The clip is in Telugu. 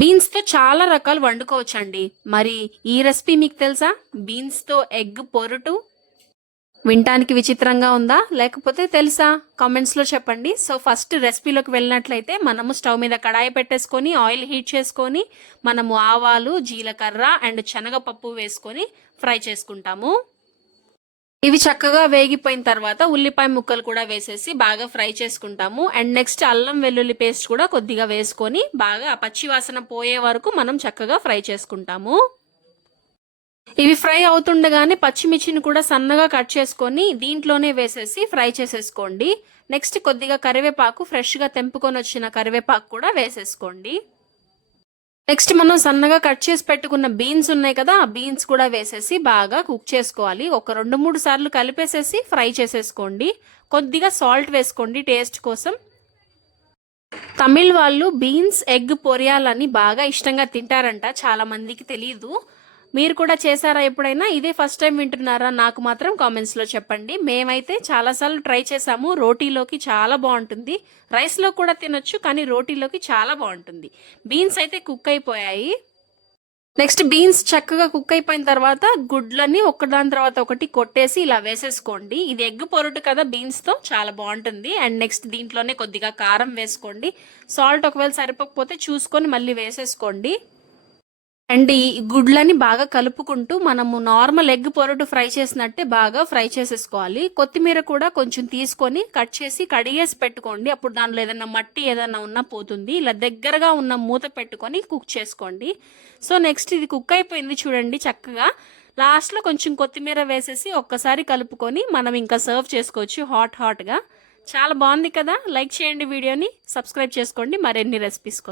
బీన్స్‌తో చాలా రకాలు వండుకోవచ్చండి. మరి ఈ రెసిపీ మీకు తెలుసా? బీన్స్‌తో ఎగ్ పొరుటు. వినటానికి విచిత్రంగా ఉందా? లేకపోతే తెలుసా? కామెంట్స్‌లో చెప్పండి. సో, ఫస్ట్ రెసిపీలోకి వెళ్ళినట్లయితే మనము స్టవ్ మీద కడాయి పెట్టేసుకొని, ఆయిల్ హీట్ చేసుకొని, మనము ఆవాలు, జీలకర్ర అండ్ శనగపప్పు వేసుకొని ఫ్రై చేసుకుంటాము. ఇవి చక్కగా వేగిపోయిన తర్వాత ఉల్లిపాయ ముక్కలు కూడా వేసేసి బాగా ఫ్రై చేసుకుంటాము. అండ్ నెక్స్ట్ అల్లం వెల్లుల్లి పేస్ట్ కూడా కొద్దిగా వేసుకొని బాగా ఆ పచ్చి వాసన పోయే వరకు మనం చక్కగా ఫ్రై చేసుకుంటాము. ఇవి ఫ్రై అవుతుండగానే పచ్చిమిర్చిని కూడా సన్నగా కట్ చేసుకొని దీంట్లోనే వేసేసి ఫ్రై చేసేసుకోండి. నెక్స్ట్ కొద్దిగా కరివేపాకు, ఫ్రెష్గా తెంపుకొని వచ్చిన కరివేపాకు కూడా వేసేసుకోండి. నెక్స్ట్ మనం సన్నగా కట్ చేసి పెట్టుకున్న బీన్స్ ఉన్నాయి కదా, ఆ బీన్స్ కూడా వేసేసి బాగా కుక్ చేసుకోవాలి. ఒక 2-3 సార్లు కలిపేసేసి ఫ్రై చేసేసుకోండి. కొద్దిగా సాల్ట్ వేసుకోండి టేస్ట్ కోసం. తమిళ్ వాళ్ళు బీన్స్ ఎగ్ పొరియాలని బాగా ఇష్టంగా తింటారంట, చాలా మందికి తెలియదు. మీరు కూడా చేశారా ఎప్పుడైనా? ఇదే ఫస్ట్ టైం వింటున్నారా? నాకు మాత్రం కామెంట్స్లో చెప్పండి. మేమైతే చాలాసార్లు ట్రై చేసాము. రోటీలోకి చాలా బాగుంటుంది, రైస్లో కూడా తినొచ్చు, కానీ రోటీలోకి చాలా బాగుంటుంది. బీన్స్ అయితే కుక్ అయిపోయాయి. నెక్స్ట్ బీన్స్ చక్కగా కుక్ అయిపోయిన తర్వాత గుడ్లని ఒకదాని తర్వాత ఒకటి కొట్టేసి ఇలా వేసేసుకోండి. ఇది ఎగ్ పొరుటు కదా, బీన్స్తో చాలా బాగుంటుంది. అండ్ నెక్స్ట్ దీంట్లోనే కొద్దిగా కారం వేసుకోండి. సాల్ట్ ఒకవేళ సరిపోకపోతే చూసుకొని మళ్ళీ వేసేసుకోండి. అండ్ ఈ గుడ్లని బాగా కలుపుకుంటూ మనము నార్మల్ ఎగ్ పొరటు ఫ్రై చేసినట్టే బాగా ఫ్రై చేసేసుకోవాలి. కొత్తిమీర కూడా కొంచెం తీసుకొని కట్ చేసి కడిగేసి పెట్టుకోండి. అప్పుడు దానిలో ఏదైనా మట్టి ఏదైనా ఉన్నా పోతుంది. ఇలా దగ్గరగా ఉన్న మూత పెట్టుకొని కుక్ చేసుకోండి. సో నెక్స్ట్ ఇది కుక్ అయిపోయింది చూడండి చక్కగా. లాస్ట్లో కొంచెం కొత్తిమీర వేసేసి ఒక్కసారి కలుపుకొని మనం ఇంకా సర్వ్ చేసుకోవచ్చు హాట్గా. చాలా బాగుంది కదా. లైక్ చేయండి వీడియోని, సబ్స్క్రైబ్ చేసుకోండి మరిన్ని రెసిపీస్ కోసం.